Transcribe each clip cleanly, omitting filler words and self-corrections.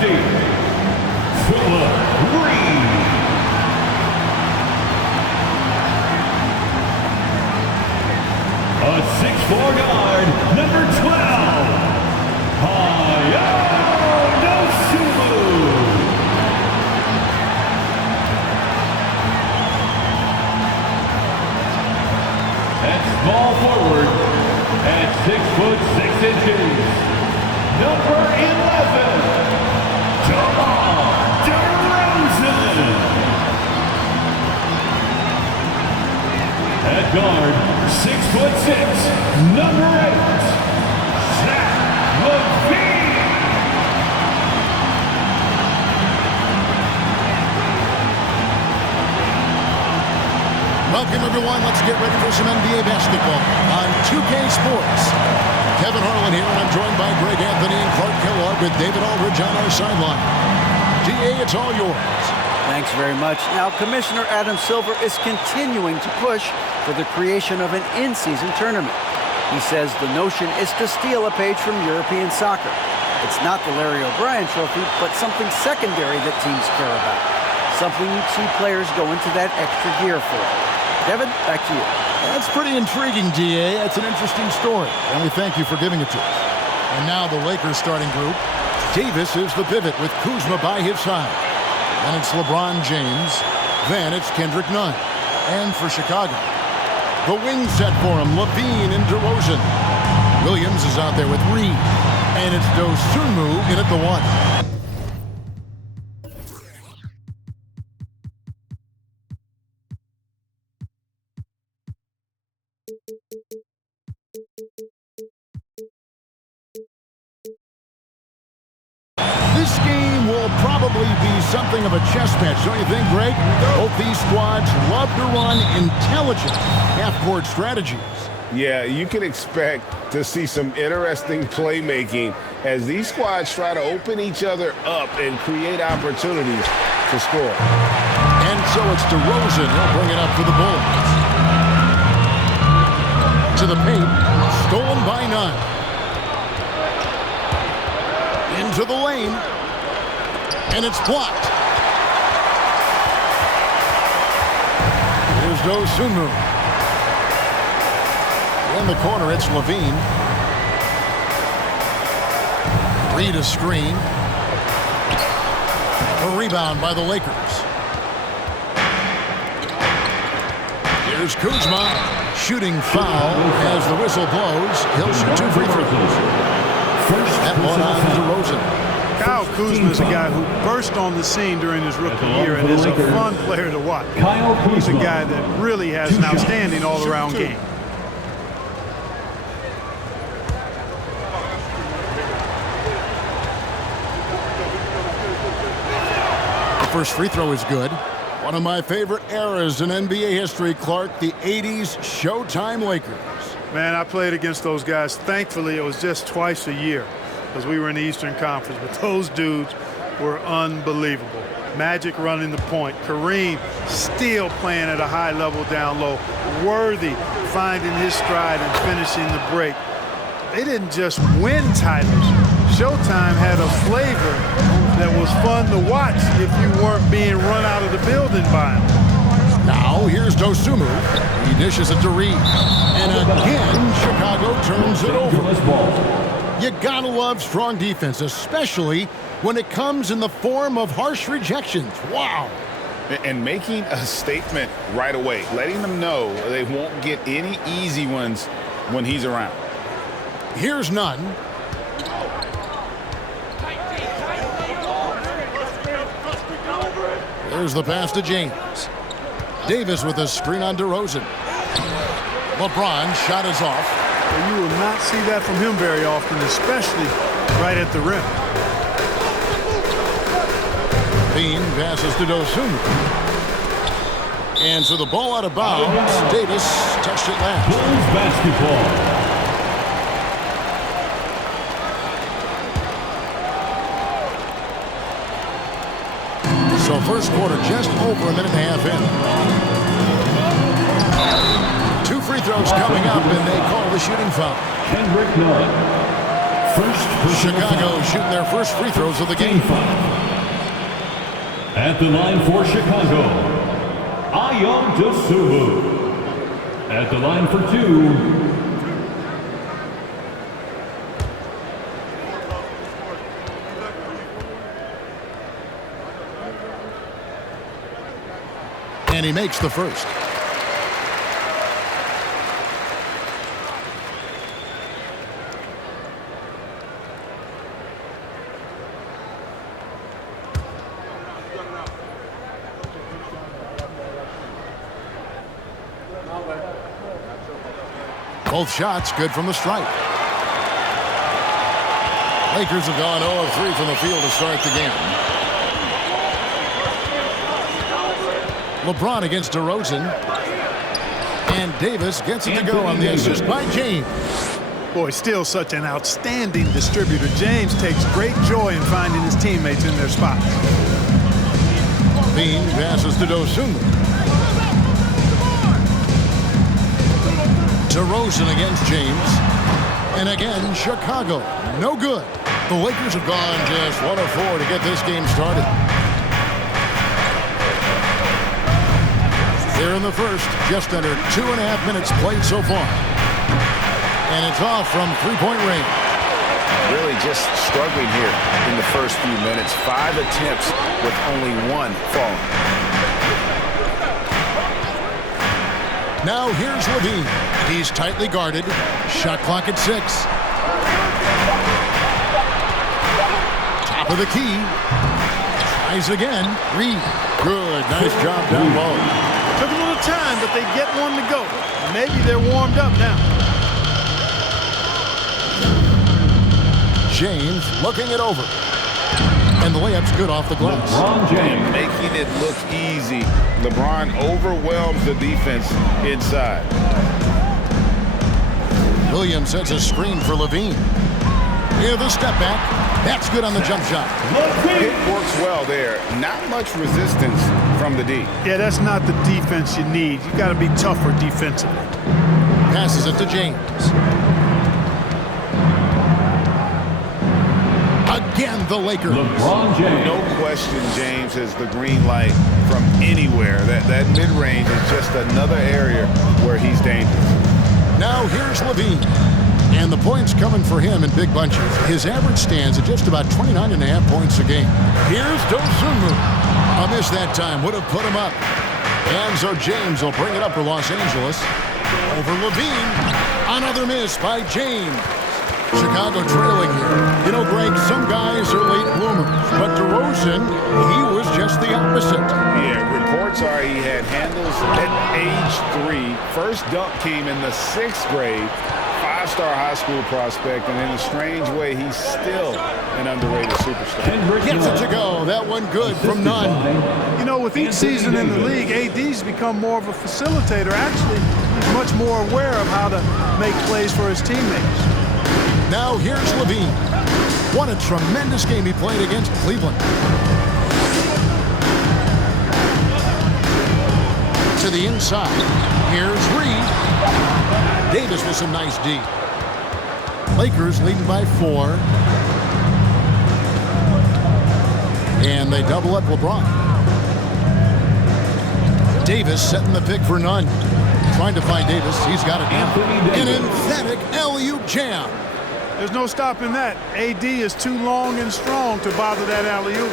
representing Philip Reed. A 6'4" guard, number 12, Hayato Dosunmu. And small forward at 6'6", number 11, DeMar DeRozan. At guard, 6'6", number 8, Zach LaVine. Welcome, everyone. Let's get ready for some NBA basketball on 2K Sports. Kevin Harlan here, and I'm joined by Greg Anthony and Clark Kellogg with David Aldridge on our sideline. GA, it's all yours. Thanks very much. Now, Commissioner Adam Silver is continuing to push for the creation of an in-season tournament. He says the notion is to steal a page from European soccer. It's not the Larry O'Brien Trophy, but something secondary that teams care about. Something you'd see players go into that extra gear for. Kevin, back to you. That's pretty intriguing, DA. That's an interesting story, and we thank you for giving it to us. And now the Lakers starting group. Davis is the pivot with Kuzma by his side. Then it's LeBron James. Then it's Kendrick Nunn. And for Chicago, the wing set for him, LaVine and DeRozan. Williams is out there with Reed. And it's Dosunmu in at the 1. This game will probably be something of a chess match, don't you think, Greg? Both these squads love to run intelligent half-court strategies. Yeah, you can expect to see some interesting playmaking as these squads try to open each other up and create opportunities to score. And so it's DeRozan. He'll bring it up for the Bulls. To the paint, stolen by Nunn. Into the lane, and it's blocked. Here's Dosunmu. In the corner, it's LaVine. Reed a screen. A rebound by the Lakers. Here's Kuzma. Shooting foul as the whistle blows. He'll shoot 2 free throws. That one on DeRozan. Kyle Kuzma is a guy who burst on the scene during his rookie year and is a fun player to watch. He's a guy that really has an outstanding all-around game. The first free throw is good. One of my favorite eras in NBA history, Clark, the 80s Showtime Lakers. Man, I played against those guys. Thankfully, it was just twice a year because we were in the Eastern Conference. But those dudes were unbelievable. Magic running the point. Kareem still playing at a high level down low. Worthy finding his stride and finishing the break. They didn't just win titles. Showtime had a flavor that was fun to watch if you weren't being run out of the building by him. Now, here's Dosunmu. He dishes it to Reed. And again, Chicago turns it over. You gotta love strong defense, especially when it comes in the form of harsh rejections. Wow. And making a statement right away, letting them know they won't get any easy ones when he's around. Here's Nunn. There's the pass to James. Davis with a screen on DeRozan. LeBron shot is off. You will not see that from him very often, especially right at the rim. Bean passes to Dosunmu. And so the ball out of bounds. Davis touched it last. Bulls basketball. So first quarter just over a minute and a half in. 2 free throws coming up, and they call the shooting foul. Kendrick Nunn, First personal Chicago foul. shooting their first free throws of the game. Game foul. At the line for Chicago, Ayo Dosunmu. At the line for 2, And he makes the first. Both shots good from the stripe. Lakers have gone 0 of 3 from the field to start the game. LeBron against DeRozan. And Davis gets it to go on the assist by James. Boy, still such an outstanding distributor. James takes great joy in finding his teammates in their spots. Bean passes to Dosunmu. DeRozan against James. And again, Chicago. No good. The Lakers have gone just 1 of 4 to get this game started. Here in the first, just under 2.5 minutes played so far. And it's off from three-point range. Really just struggling here in the first few minutes. 5 attempts with only 1 falling. Now here's Levine. He's tightly guarded. Shot clock at 6. Top of the key. Tries again. Reed. Good. Nice job down low. Took a little time, but they get one to go. Maybe they're warmed up now. James looking it over. And the layup's good off the glass. LeBron James. Making it look easy. LeBron overwhelms the defense inside. Williams sets a screen for Levine. Here, the step back. That's good on the jump shot. It works well there. Not much resistance from the D. Yeah, that's not the defense you need. You got to be tougher defensively. Passes it to James. Again, the Lakers. LeBron James. No question James has the green light from anywhere. That mid-range is just another area where he's dangerous. Now here's Levine. And the points coming for him in big bunches. His average stands at just about 29.5 points a game. Here's Dosunmu. A miss that time would have put him up. And so James will bring it up for Los Angeles. Over Levine. Another miss by James. Chicago trailing here. You know, Greg, some guys are late bloomers. But DeRozan, he was just the opposite. Yeah, reports are he had handles at age 3. First dunk came in the 6th grade. 5-star high school prospect, and in a strange way, he's still an underrated superstar. Gets it to go. That one good from none. You know, with each season in the league, AD's become more of a facilitator. Actually, he's much more aware of how to make plays for his teammates. Now here's Levine. What a tremendous game he played against Cleveland. To the inside. Here's Reed. Davis with some nice D. Lakers leading by 4. And they double up LeBron. Davis setting the pick for none. Trying to find Davis. He's got it now. An emphatic alley-oop jam. There's no stopping that. AD is too long and strong to bother that alley-oop.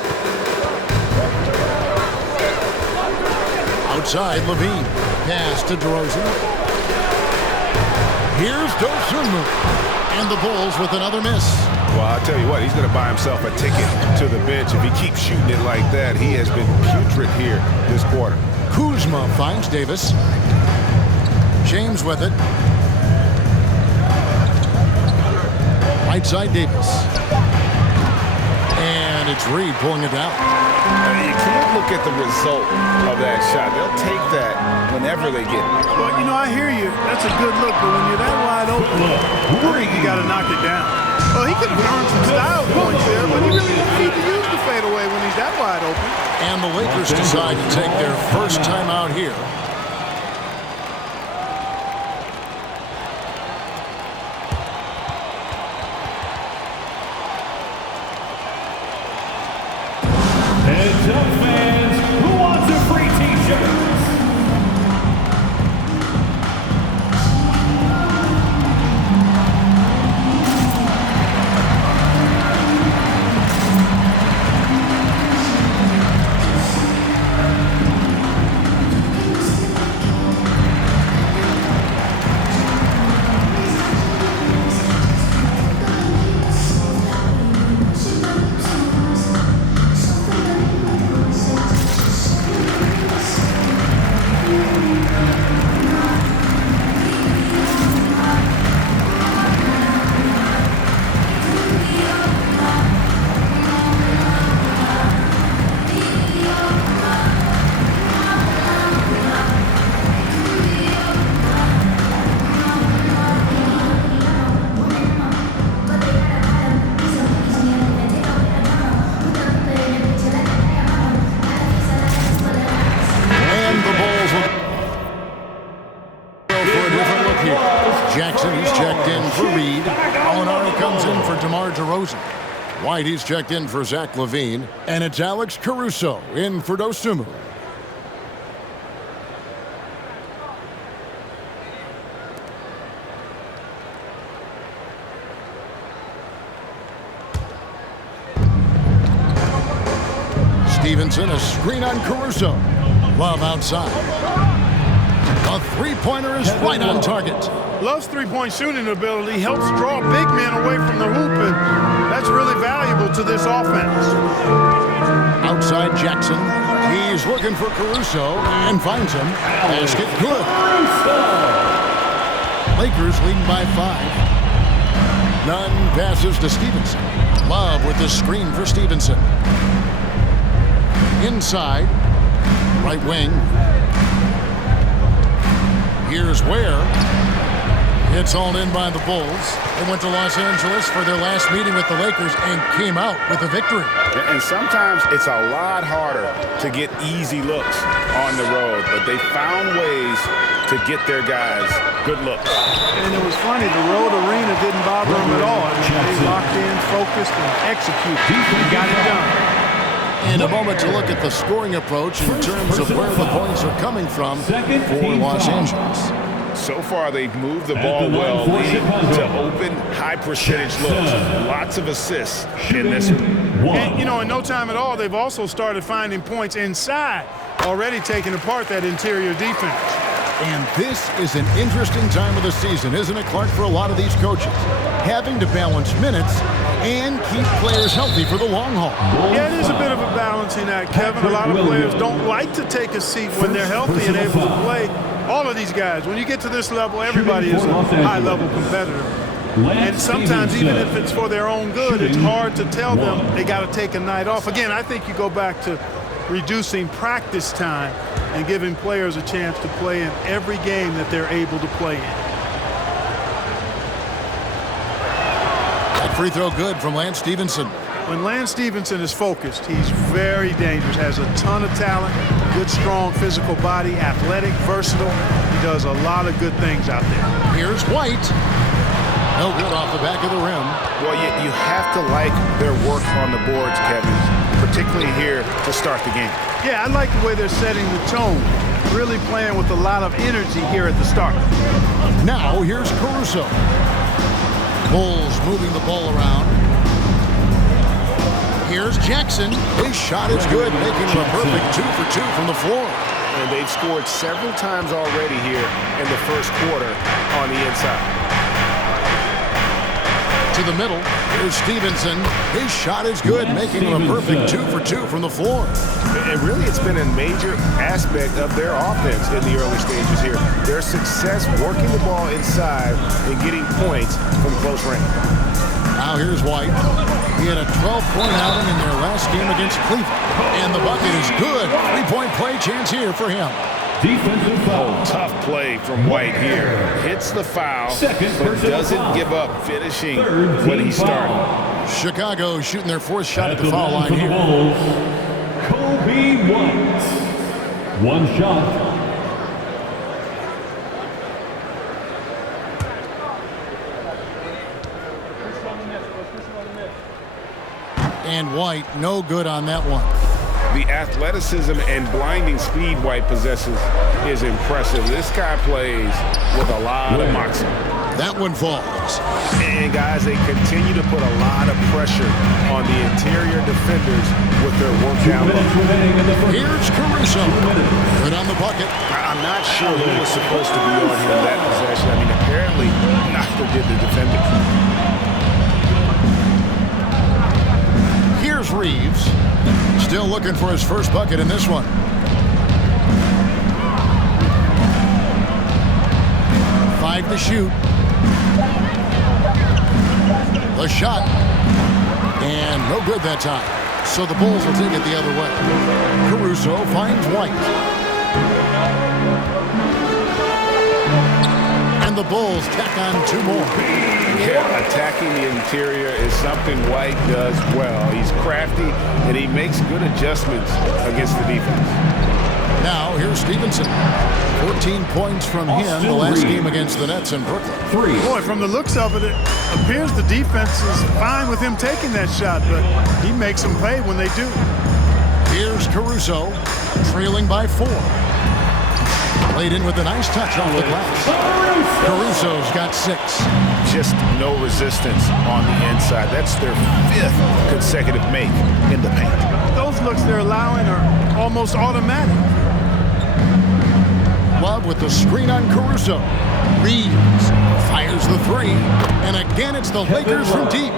Outside, Levine. Pass to DeRozan. Here's Dosunmu. And the Bulls with another miss. Well, I'll tell you what, he's going to buy himself a ticket to the bench. If he keeps shooting it like that, he has been putrid here this quarter. Kuzma finds Davis. James with it. Right side, Davis. And it's Reed pulling it down. You can't look at the result of that shot. They'll take that whenever they get it. Well, you know, I hear you. That's a good look, but when you're that wide open, you got to knock it down. Well, he could have earned some style points there, but he really didn't need to use the fadeaway when he's that wide open. And the Lakers decide to take their first time out here. Rangers. White, he's checked in for Zach LaVine, and it's Alex Caruso in for Dosunmu. Stevenson, a screen on Caruso. Love outside. A three-pointer is right on target. Love's three-point shooting ability helps draw big men away from the hoop, and that's really valuable to this offense. Outside Jackson. He's looking for Caruso and finds him. Basket good. Lakers leading by 5. Nunn passes to Stevenson. Love with the screen for Stevenson. Inside. Right wing. Here's Ware. It's all in by the Bulls. They went to Los Angeles for their last meeting with the Lakers and came out with a victory. And sometimes it's a lot harder to get easy looks on the road, but they found ways to get their guys good looks. And it was funny, the road arena didn't bother them at all. I mean, they locked in, focused, and executed. And got it done. In a moment to look at the scoring approach in terms of where the points are coming from for Los Angeles. So far, they've moved the ball well, leading to open, high-percentage looks. Lots of assists in this one. And, you know, in no time at all, they've also started finding points inside, already taking apart that interior defense. And this is an interesting time of the season, isn't it, Clark, for a lot of these coaches? Having to balance minutes and keep players healthy for the long haul. Yeah, it is a bit of a balancing act, Kevin. A lot of players don't like to take a seat when they're healthy and able to play. All of these guys, when you get to this level, everybody is a high-level competitor. And sometimes, even if it's for their own good, it's hard to tell them they got to take a night off. Again, I think you go back to reducing practice time and giving players a chance to play in every game that they're able to play in. That free throw good from Lance Stevenson. When Lance Stevenson is focused, he's very dangerous, has a ton of talent, good, strong physical body, athletic, versatile. He does a lot of good things out there. Here's White. No good off the back of the rim. Well, you have to like their work on the boards, Kevin, particularly here to start the game. Yeah, I like the way they're setting the tone, really playing with a lot of energy here at the start. Now, here's Caruso. Bulls moving the ball around. Here's Jackson. His shot is good, making him a perfect 2 for 2 from the floor. And they've scored several times already here in the first quarter on the inside. To the middle, here's Stevenson. His shot is good, making him a perfect 2 for 2 from the floor. And really, it's been a major aspect of their offense in the early stages here. Their success working the ball inside and getting points from close range. Now here's White. He had a 12-point outing in their last game against Cleveland. And the bucket is good. 3-point play chance here for him. Defensive foul. Tough play from White here. Hits the foul, but doesn't give up finishing when he started. Chicago shooting their fourth shot at the foul line here. Bulls, Kobe White. One shot. And White, no good on that one. The athleticism and blinding speed White possesses is impressive. This guy plays with a lot of moxie. That one falls. And guys, they continue to put a lot of pressure on the interior defenders with their work down low. Here's Caruso. Good on the bucket. I'm not sure who was supposed to be on him that possession. I mean, apparently neither did the defender. Here's Reeves. Still looking for his first bucket in this one. Five to shoot. The shot. And no good that time. So the Bulls will take it the other way. Caruso finds White. And the Bulls tack on two more. Yeah, attacking the interior is something White does well. He's crafty, and he makes good adjustments against the defense. Now, here's Stevenson. 14 points from him the last game against the Nets in Brooklyn. Boy, from the looks of it, it appears the defense is fine with him taking that shot, but he makes them pay when they do. Here's Caruso, trailing by 4. Played in with a nice touch off the glass. Caruso's got 6. Just no resistance on the inside. That's their 5th consecutive make in the paint. Those looks they're allowing are almost automatic. Love with the screen on Caruso. Reeves fires the 3. And again, it's the Lakers from deep.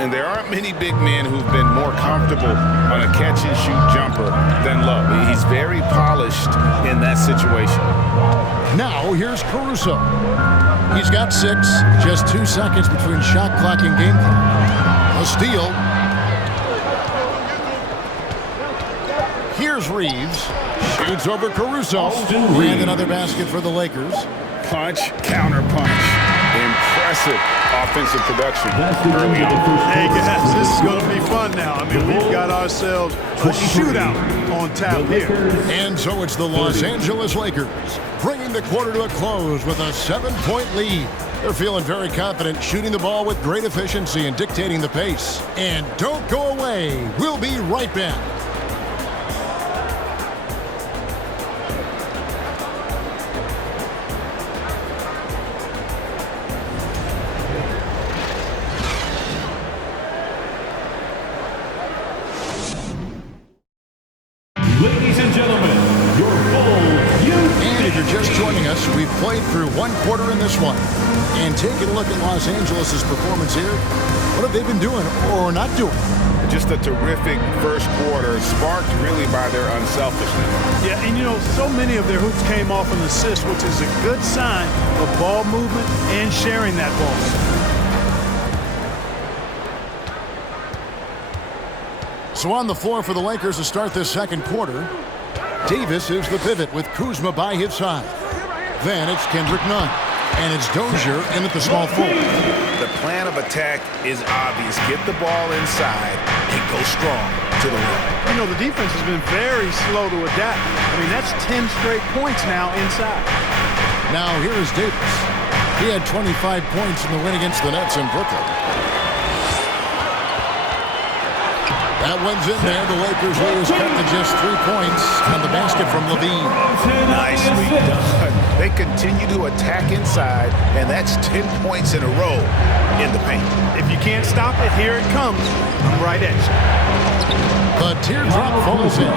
And there aren't many big men who've been more comfortable on a catch-and-shoot jumper than Love. He's very polished in that situation. Now, here's Caruso. He's got 6. Just 2 seconds between shot clock and game clock. A steal. Here's Reeves. Shoots over Caruso. And another basket for the Lakers. Punch, counter punch. Impressive offensive production early on. Hey guys, this is going to be fun now. I mean, we've got ourselves a shootout on tap here. And so it's the Los Angeles Lakers bringing the quarter to a close with a 7-point lead. They're feeling very confident, shooting the ball with great efficiency and dictating the pace. And don't go away. We'll be right back. Ladies and gentlemen, your Bulls youth. And if you're just joining us, we've played through 1 quarter in this one. And taking a look at Los Angeles' performance here, what have they been doing or not doing? Just a terrific first quarter, sparked really by their unselfishness. Yeah, and you know, so many of their hoops came off an assist, which is a good sign of ball movement and sharing that ball. So on the floor for the Lakers to start this second quarter, Davis is the pivot with Kuzma by his side. Then it's Kendrick Nunn, and it's Dozier in at the small forward. The plan of attack is obvious. Get the ball inside and go strong to the rim. You know, the defense has been very slow to adapt. I mean, that's 10 straight points now inside. Now here is Davis. He had 25 points in the win against the Nets in Brooklyn. That one's in there. The Lakers lead is cut to just 3 points on the basket from Levine. Nicely done. They continue to attack inside, and that's 10 points in a row in the paint. If you can't stop it, here it comes. I'm right at you. The teardrop falls in.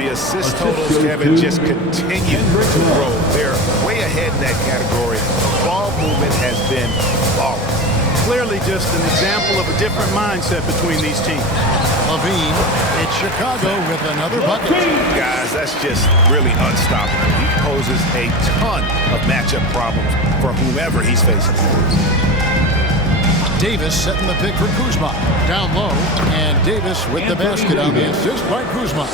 The assist totals, Kevin, just continue to grow. They're way ahead in that category. Ball movement has been flawless. Clearly just an example of a different mindset between these teams. Levine, it's Chicago with another bucket. Guys, that's just really unstoppable. He poses a ton of matchup problems for whomever he's facing. Davis setting the pick for Kuzma. Down low, and Davis with the basket on the assist by Kuzma.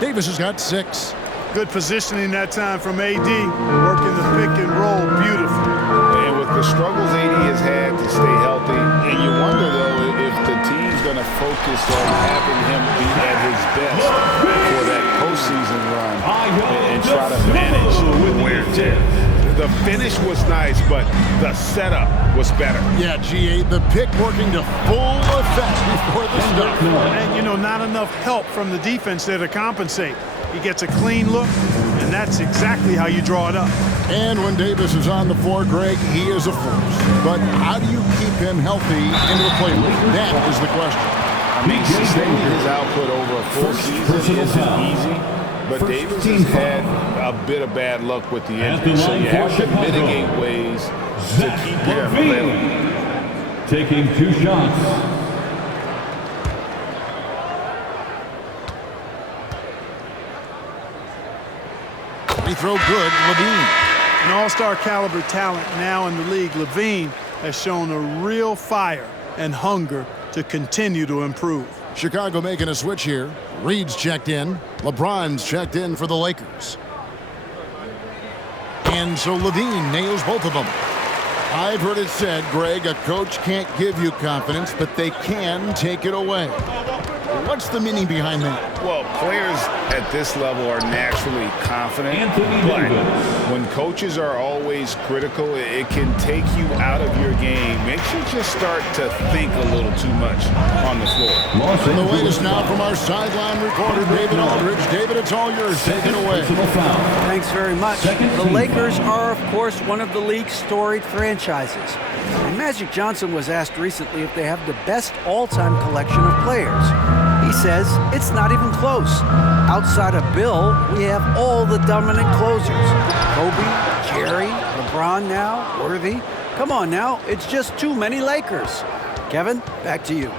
Davis has got 6. Good positioning that time from AD, working the pick and roll beautifully. And with the struggles AD has had to stay healthy, and you wonder, though, if the team's going to focus on having him be at his best for that postseason run and try to manage wear and tear. The finish was nice, but the setup was better. Yeah, GA, the pick working to full effect before the start. And, you know, not enough help from the defense there to compensate. He gets a clean look, and that's exactly how you draw it up. And when Davis is on the floor, Greg, he is a force. But how do you keep him healthy into the playoffs? That is the question. I mean, sustaining his output over a full season isn't easy, but Davis has had a bit of bad luck with the injury, so you have to mitigate ways to keep him available. Taking 2 shots. Free throw good, Levine. An all-star caliber talent now in the league, Levine has shown a real fire and hunger to continue to improve. Chicago making a switch here. Reed's checked in. LeBron's checked in for the Lakers. And so Levine nails both of them. I've heard it said, Greg, a coach can't give you confidence, but they can take it away. What's the meaning behind that? Well, players at this level are naturally confident, but when coaches are always critical, it can take you out of your game. Makes you just start to think a little too much on the floor. And the latest now from our sideline reporter, David Aldridge. David, it's all yours. Take it away. Thanks very much. The Lakers are, of course, one of the league's storied franchises. And Magic Johnson was asked recently if they have the best all-time collection of players. He says it's not even close. Outside of Bill, we have all the dominant closers. Kobe, Jerry, LeBron now, Worthy. Come on now, it's just too many Lakers. Kevin, back to you.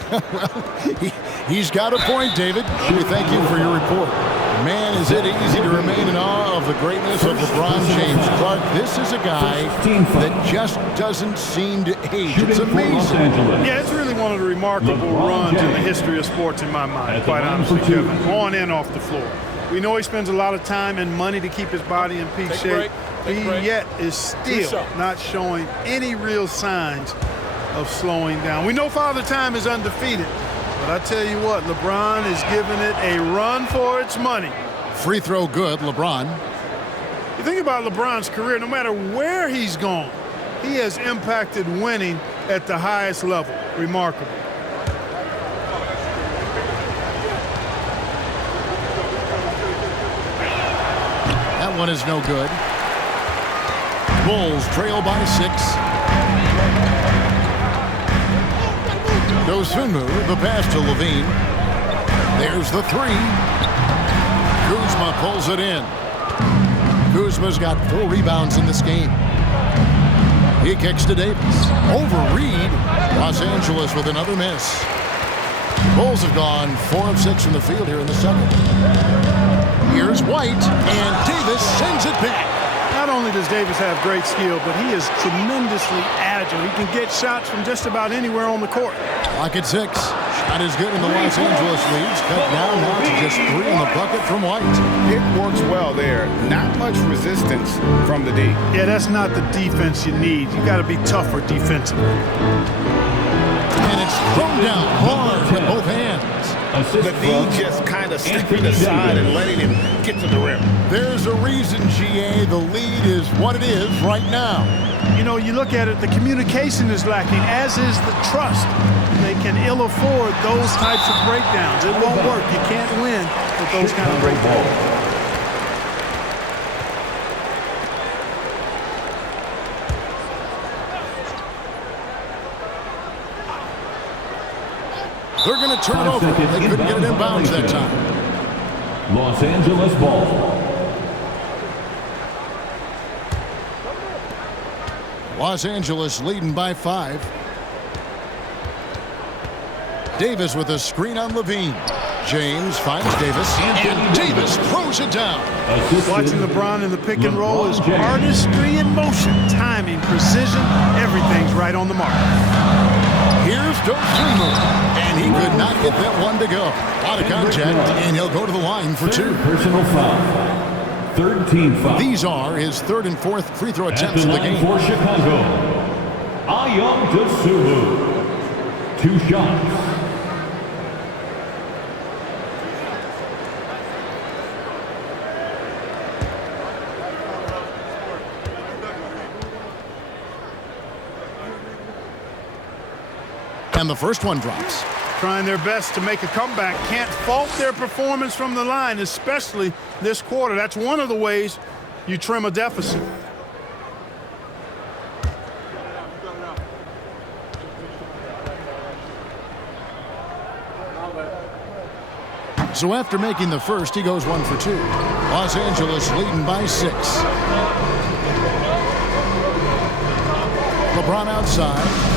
Well, he's got a point, David. We thank you for your report. Man, is it easy to remain in awe of the greatness of LeBron James. Clark, this is a guy that just doesn't seem to age. It's amazing. Yeah, it's really one of the remarkable runs in the history of sports in my mind, quite honestly, Kevin. On and off the floor. We know he spends a lot of time and money to keep his body in peak shape. He yet is still not showing any real signs of slowing down. We know Father Time is undefeated. But I tell you what, LeBron is giving it a run for its money. Free throw good, LeBron. You think about LeBron's career, no matter where he's gone, he has impacted winning at the highest level. Remarkable. That one is no good. Bulls trail by 6. Dosunmu, the pass to Levine. There's the 3. Kuzma pulls it in. Kuzma's got 4 rebounds in this game. He kicks to Davis. Over Reed. Los Angeles with another miss. Bulls have gone 4 of 6 from the field here in the second. Here's White, and Davis sends it back. Not only does Davis have great skill, but he is tremendously agile. He can get shots from just about anywhere on the court. Clock at 6. Shot is good, and the Los Angeles leads cut down now to just 3 in the bucket from White. It works well there. Not much resistance from the D. Yeah, that's not the defense you need. You got to be tougher defensively. And it's thrown down hard with both hands. The D just kind of stepping aside and letting him get to the rim. There's a reason, GA, the lead is what it is right now. You know, you look at it, the communication is lacking, as is the trust. They can ill afford those types of breakdowns. It won't work. You can't win with those kind of breakdowns. They're going to turn it over. They couldn't get it in bounds that time. Los Angeles ball. Los Angeles leading by 5. Davis with a screen on Levine. James finds Davis, and Davis throws it down. Watching LeBron in the pick and roll is artistry in motion, timing, precision, everything's right on the mark. Here's Dosunmu, and he could not get that one to go. Out of contact, and he'll go to the line for 2. Personal foul. Third team foul. These are his 3rd and 4th free throw attempts in the game. For Chicago, Ayo Dosunmu. 2 shots. And the first one drops. Trying their best to make a comeback. Can't fault their performance from the line, especially this quarter. That's one of the ways you trim a deficit. So after making the first, he goes 1 for 2. Los Angeles leading by 6. LeBron outside.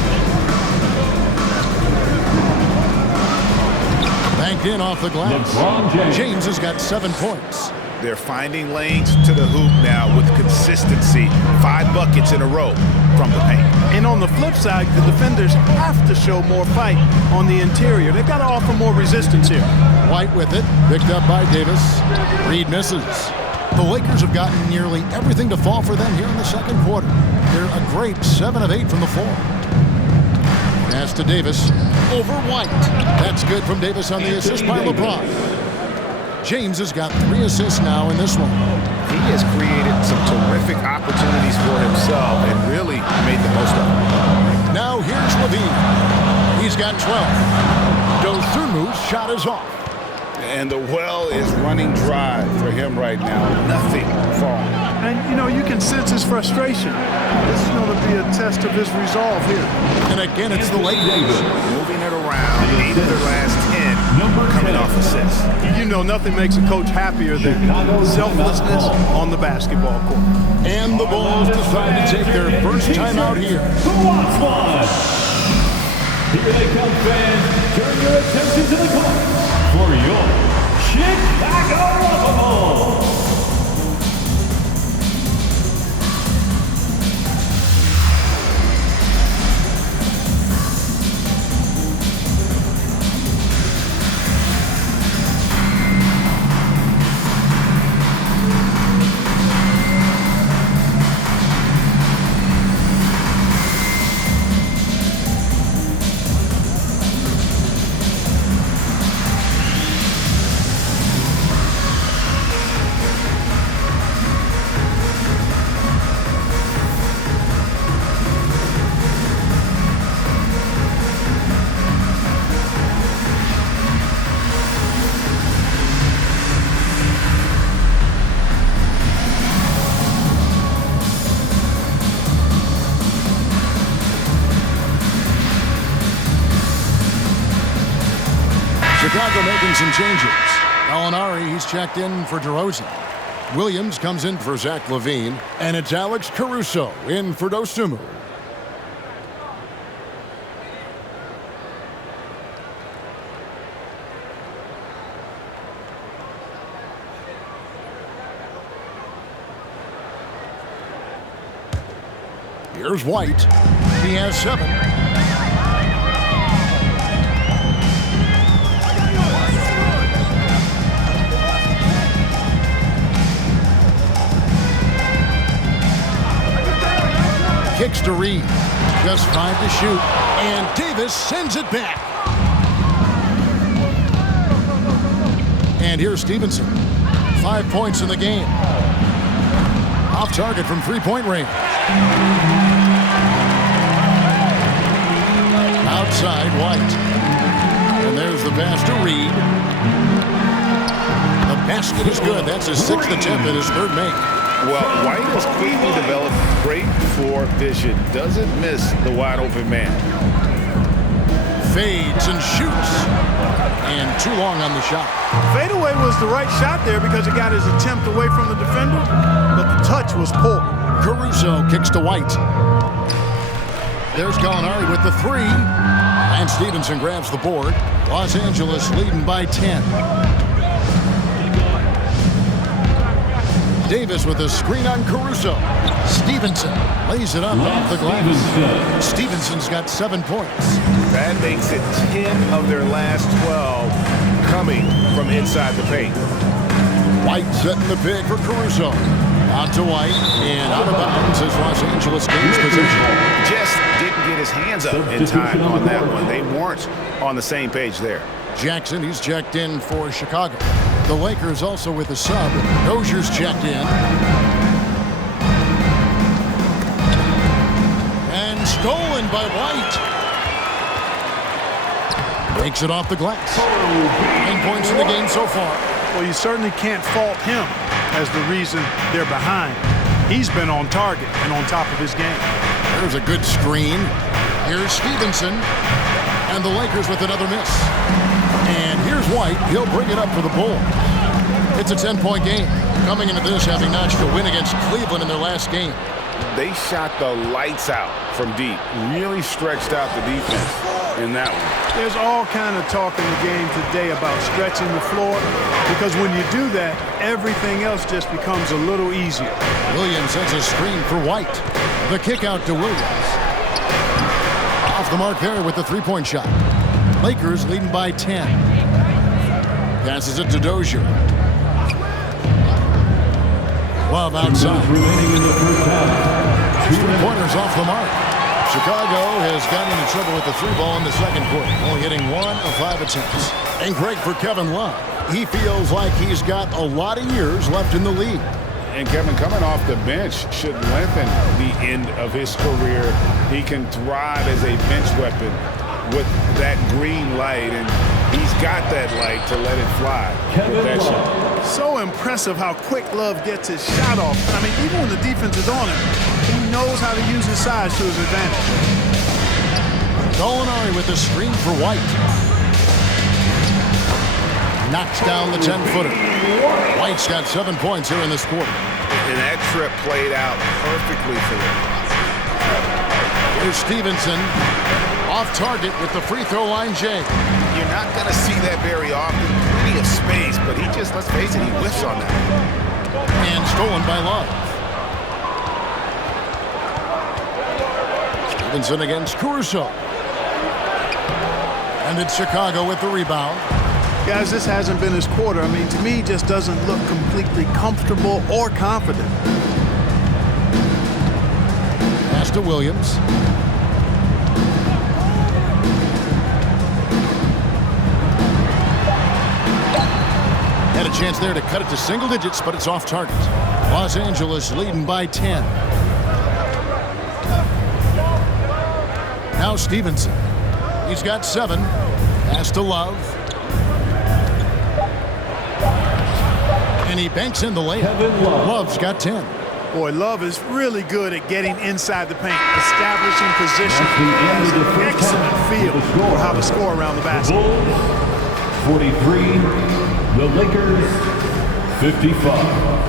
Banked in off the glass. LeBron James has got 7 points. They're finding lanes to the hoop now with consistency. 5 buckets in a row from the paint. And on the flip side, the defenders have to show more fight on the interior. They've got to offer more resistance here. White with it, picked up by Davis. Reed misses. The Lakers have gotten nearly everything to fall for them here in the second quarter. They're a great 7 of 8 from the floor. Pass to Davis over White. That's good from Davis on the assist by LeBron. James has got 3 assists now in this one. He has created some terrific opportunities for himself and really made the most of them. Now here's Levine. He's got 12. Dosunmu's shot is off. And the well is running dry for him right now. Nothing falling. And, you know, you can sense his frustration. This is going to be a test of his resolve here. And again, it's the Lakers. Moving it around. 8 of their last 10 coming off assists. You know, nothing makes a coach happier than selflessness on the basketball court. And the Bulls decide to take their first time out here. Who wants one? Here they come, fans. Turn your attention to the court for your Chicago Bulls. Chicago making some changes. Gallinari, he's checked in for DeRozan. Williams comes in for Zach LaVine. And it's Alex Caruso in for Dosunmu. Here's White. He has 7. Kicks to Reed. Just 5 to shoot. And Davis sends it back. And here's Stevenson. 5 points in the game. Off target from 3-point range. Outside, White. And there's the pass to Reed. The basket is good. That's his 6th attempt and his 3rd make. Well, White has quickly developed great floor vision. Doesn't miss the wide open man. Fades and shoots. And too long on the shot. Fadeaway was the right shot there because it got his attempt away from the defender, but the touch was poor. Caruso kicks to White. There's Gallinari with the 3. And Stevenson grabs the board. Los Angeles leading by 10. Davis with a screen on Caruso. Stevenson lays it up off the glass. Stevenson's got 7 points. That makes it 10 of their last 12 coming from inside the paint. White setting the pick for Caruso. On to White and out of bounds as Los Angeles gains possession. Just didn't get his hands up in time on that one. They weren't on the same page there. Jackson, he's checked in for Chicago. The Lakers also with a sub. Dozier's checked in. And stolen by White. Takes it off the glass. 10 points in the game so far. Well, you certainly can't fault him as the reason they're behind. He's been on target and on top of his game. There's a good screen. Here's Stevenson. And the Lakers with another miss. And here's White. He'll bring it up for the Bulls. It's a 10-point game. Coming into this, having notched a win against Cleveland in their last game. They shot the lights out from deep. Really stretched out the defense in that one. There's all kind of talk in the game today about stretching the floor, because when you do that, everything else just becomes a little easier. Williams sends a screen for White. The kick out to Williams. Off the mark there with the three-point shot. Lakers leading by 10. Passes it to Dozier. Love outside. Remaining in the first half. 3-pointers off the mark. Chicago has gotten into trouble with the three ball in the second quarter, only hitting 1 of 5 attempts. And great for Kevin Love. He feels like he's got a lot of years left in the league. And Kevin, coming off the bench should lengthen the end of his career. He can thrive as a bench weapon with that green light, and he's got that light to let it fly with that shot. So impressive how quick Love gets his shot off. I mean, even when the defense is on him, he knows how to use his size to his advantage. Gallinari with the screen for White. Knocks down the 10-footer. White's got 7 points here in this quarter. And that trip played out perfectly for him. Here's Stevenson. Off target with the free throw line, Jay. You're not going to see that very often. Plenty of space, but he just, let's face it, he whiffs on that. And stolen by Love. Stevenson against Caruso. And it's Chicago with the rebound. Guys, this hasn't been his quarter. I mean, to me, he just doesn't look completely comfortable or confident. Pass to Williams. Had a chance there to cut it to single digits, but it's off target. Los Angeles leading by 10. Now Stevenson. He's got 7. Pass to Love. And he banks in the layup. Love's got 10. Boy, Love is really good at getting inside the paint, establishing position. Has an excellent feel for how to score around the basket. Bulls, 43. The Lakers, 55.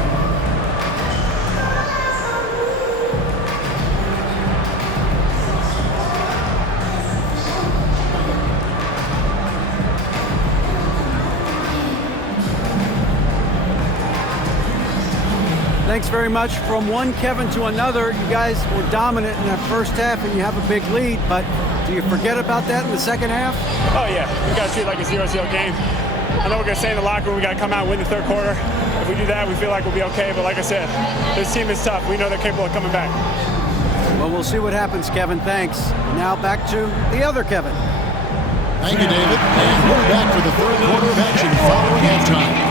Thanks very much. From one Kevin to another, you guys were dominant in that first half and you have a big lead, but do you forget about that in the second half? Oh yeah, we got to treat it like a 0-0 game. I know we're going to stay in the locker room. We got to come out and win the third quarter. If we do that, we feel like we'll be okay. But like I said, this team is tough. We know they're capable of coming back. Well, we'll see what happens, Kevin. Thanks. Now back to the other Kevin. Thank you, David. And we're back for the third quarter of action following halftime.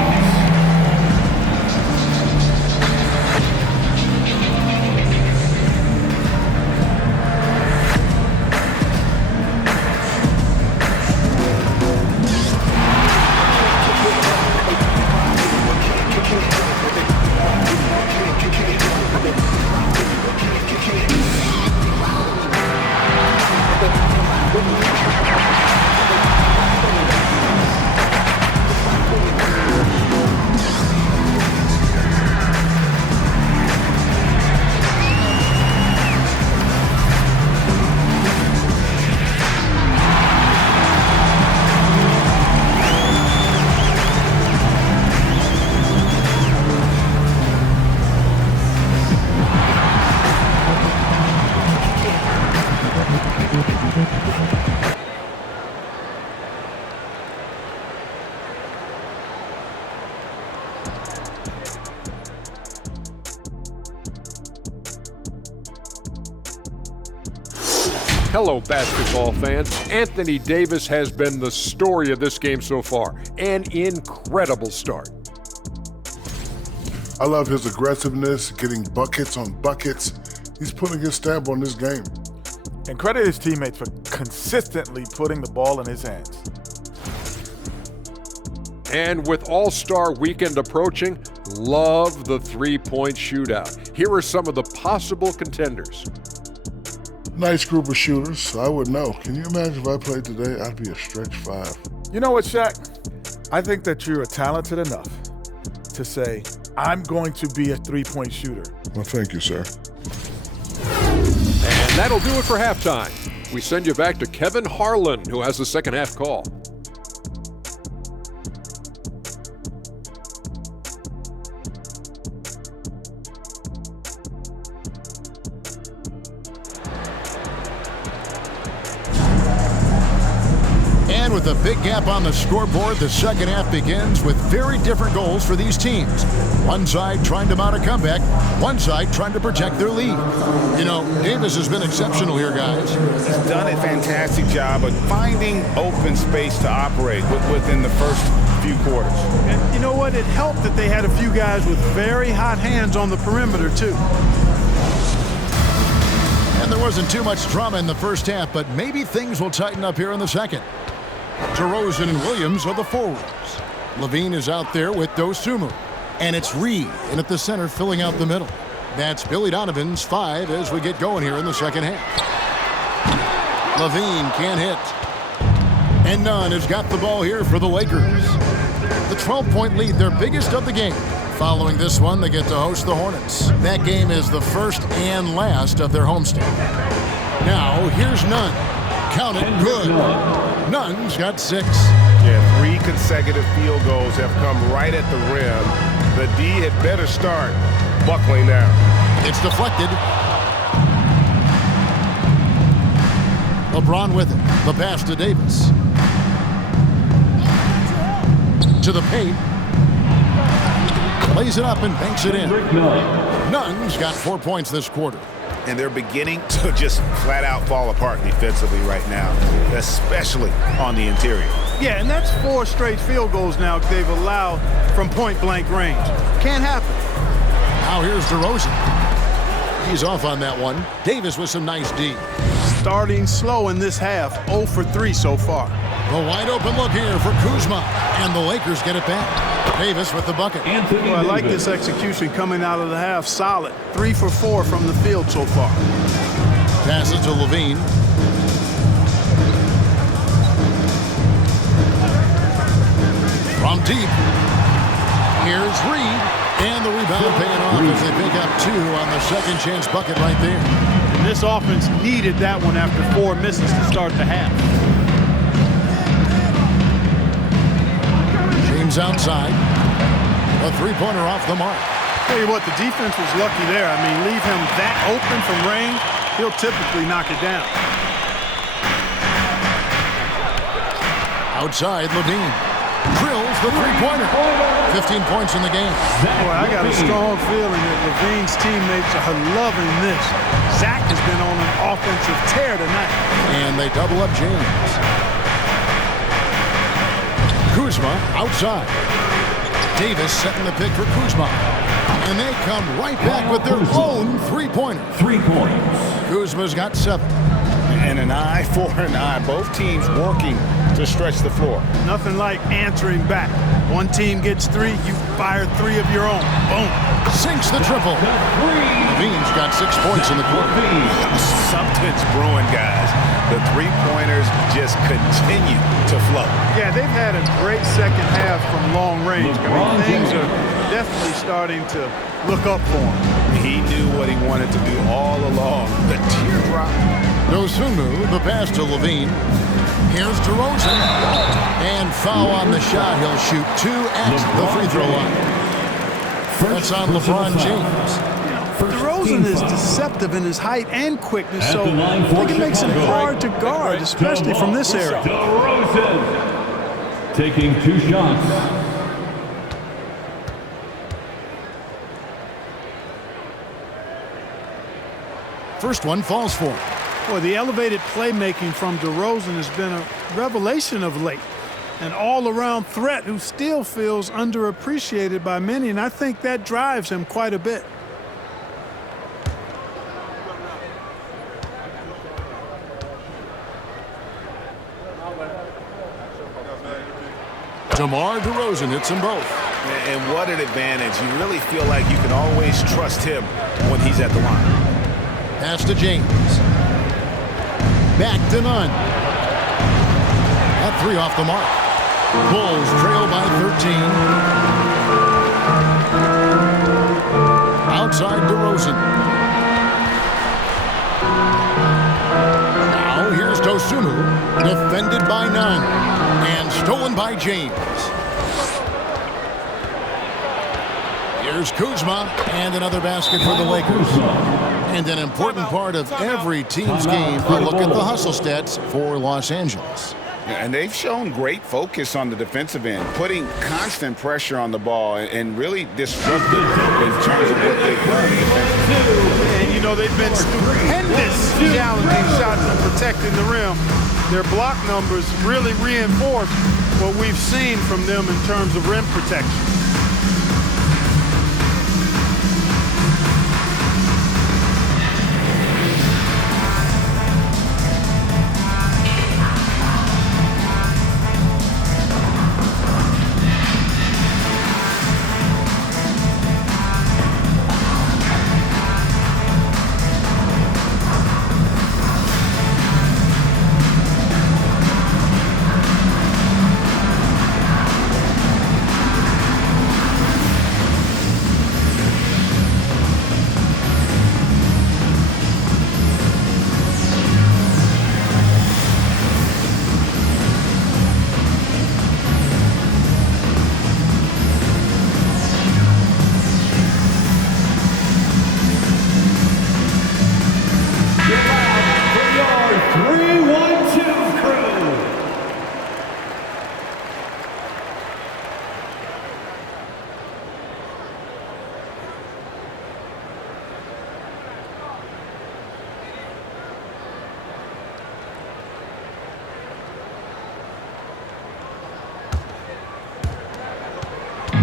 Hello, basketball fans. Anthony Davis has been the story of this game so far. An incredible start. I love his aggressiveness, getting buckets on buckets. He's putting his stamp on this game. And credit his teammates for consistently putting the ball in his hands. And with All-Star Weekend approaching, love the three-point shootout. Here are some of the possible contenders. Nice group of shooters. I would know. Can you imagine if I played today? I'd be a stretch 5. You know what, Shaq? I think that you are talented enough to say, I'm going to be a three-point shooter. Well, thank you, sir. And that'll do it for halftime. We send you back to Kevin Harlan, who has the second half call. And with a big gap on the scoreboard, the second half begins with very different goals for these teams. One side trying to mount a comeback, one side trying to protect their lead. You know, Davis has been exceptional here, guys. He's done a fantastic job of finding open space to operate within the first few quarters. And you know what? It helped that they had a few guys with very hot hands on the perimeter, too. And there wasn't too much drama in the first half, but maybe things will tighten up here in the second. DeRozan and Williams are the forwards. Levine is out there with Dosunmu. And it's Reed in at the center filling out the middle. That's Billy Donovan's 5 as we get going here in the second half. Levine can't hit. And Nunn has got the ball here for the Lakers. The 12-point lead, their biggest of the game. Following this one, they get to host the Hornets. That game is the first and last of their homestand. Now, here's Nunn. Count it, good. Nunn's got 6. Yeah, 3 consecutive field goals have come right at the rim. The D had better start buckling now. It's deflected. LeBron with it. The pass to Davis. To the paint. Lays it up and banks it in. Nunn's got 4 points this quarter. And they're beginning to just flat out fall apart defensively right now, especially on the interior. Yeah, and that's 4 straight field goals now they've allowed from point-blank range. Can't happen. Now here's DeRozan. He's off on that one. Davis with some nice D. Starting slow in this half, 0 for 3 so far. The wide open look here for Kuzma, and the Lakers get it back. Davis with the bucket. Well, I like this execution coming out of the half. Solid. 3 for 4 from the field so far. Passes to Levine. From deep. Here's Reed. And the rebound paying off as they pick up 2 on the second chance bucket right there. And this offense needed that one after 4 misses to start the half. James outside. A three-pointer off the mark. Tell you what, the defense was lucky there. I mean, leave him that open from range, he'll typically knock it down. Outside, Levine. Drills the three-pointer. 15 points in the game. Boy, I got a strong feeling that Levine's teammates are loving this. Zach has been on an offensive tear tonight. And they double up James. Kuzma outside. Davis setting the pick for Kuzma. And they come right back with their own three-pointer. 3 points. Kuzma's got 7. And an eye for an eye. Both teams working to stretch the floor. Nothing like answering back. One team gets 3, you fire 3 of your own. Boom. Sinks the triple. Levine's got 6 points in the quarter. Something's brewing, guys. The three-pointers just continue to flow. Yeah, they've had a great second half from long range. I mean, things are definitely starting to look up for him. He knew what he wanted to do all along. The teardrop. Dosunmu, the pass to Levine. Here's DeRozan. And foul on the shot. He'll shoot 2 at the free throw line. That's on LeBron James. DeRozan is deceptive in his height and quickness, so I think it makes him hard to guard, especially from this area. DeRozan taking 2 shots. First one falls for him. Boy, the elevated playmaking from DeRozan has been a revelation of late. An all-around threat who still feels underappreciated by many, and I think that drives him quite a bit. DeMar DeRozan hits them both. And what an advantage. You really feel like you can always trust him when he's at the line. Pass to James. Back to Nunn. That three off the mark. Bulls trail by 13. Outside DeRozan. Now here's Dosunmu. Defended by Nunn. And stolen by James. Here's Kuzma, and another basket for the Lakers. And an important part of every team's game, a look at the hustle stats for Los Angeles. And they've shown great focus on the defensive end, putting constant pressure on the ball and really disruptive in terms of what they've done defensively. And, you know, they've been stupendous challenging shots and protecting the rim. Their block numbers really reinforce what we've seen from them in terms of rim protection.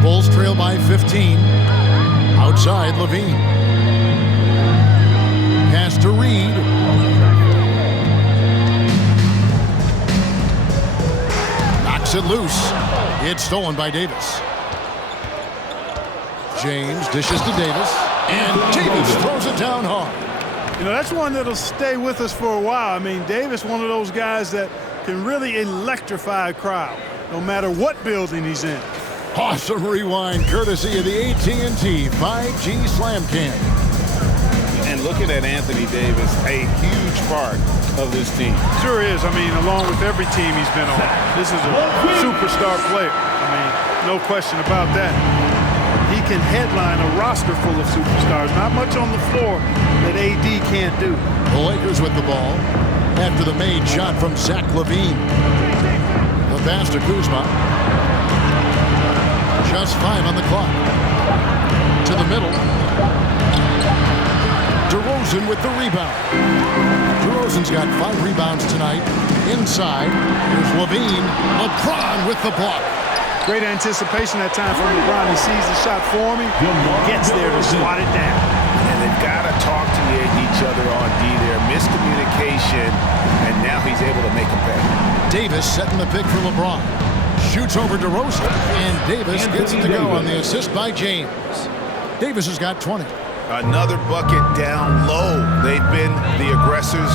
Bulls trail by 15. Outside, Levine. Pass to Reed. Knocks it loose. It's stolen by Davis. James dishes to Davis. And Davis throws it down hard. You know, that's one that'll stay with us for a while. I mean, Davis, one of those guys that can really electrify a crowd, no matter what building he's in. Awesome rewind, courtesy of the AT&T 5G Slam Cam. And looking at Anthony Davis, a huge part of this team. Sure is. I mean, along with every team he's been on, this is a superstar player. I mean, no question about that. He can headline a roster full of superstars. Not much on the floor that AD can't do. The Lakers with the ball after the made shot from Zach LaVine. The pass to Kuzma. Just 5 on the clock. To the middle. DeRozan with the rebound. DeRozan's got 5 rebounds tonight. Inside, here's LaVine. LeBron with the block. Great anticipation that time from LeBron. He sees the shot forming, gets there to swat it down. And they've got to talk to each other on D there. Miscommunication, and now he's able to make a pay. Davis setting the pick for LeBron. Shoots over DeRozan, and Davis gets it to go on the assist by James. Davis has got 20. Another bucket down low. They've been the aggressors,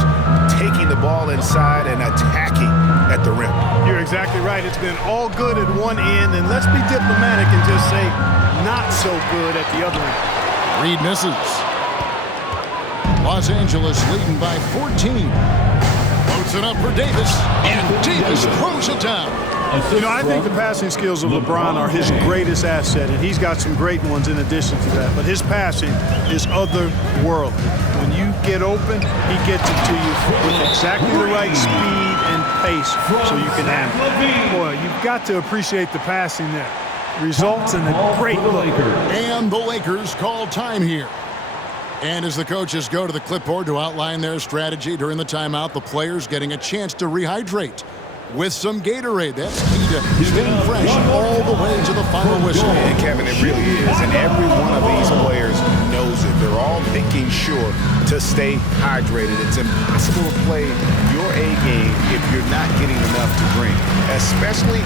taking the ball inside and attacking at the rim. You're exactly right. It's been all good at one end, and let's be diplomatic and just say not so good at the other end. Reed misses. Los Angeles leading by 14. Floats it up for Davis, and Davis throws it down. You know, I think the passing skills of LeBron are his greatest asset, and he's got some great ones in addition to that. But his passing is otherworldly. When you get open, he gets it to you with exactly the right speed and pace so you can handle it. Boy, you've got to appreciate the passing there. Results in a great look. And the Lakers call time here. And as the coaches go to the clipboard to outline their strategy during the timeout, the players getting a chance to rehydrate with some Gatorade. That's key to staying fresh all the way to the final whistle. And Kevin, it really is. And every one of these players knows it. They're all making sure to stay hydrated. It's impossible to play your A game if you're not getting enough to drink, especially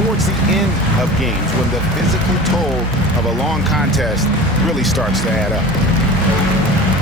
towards the end of games when the physical toll of a long contest really starts to add up.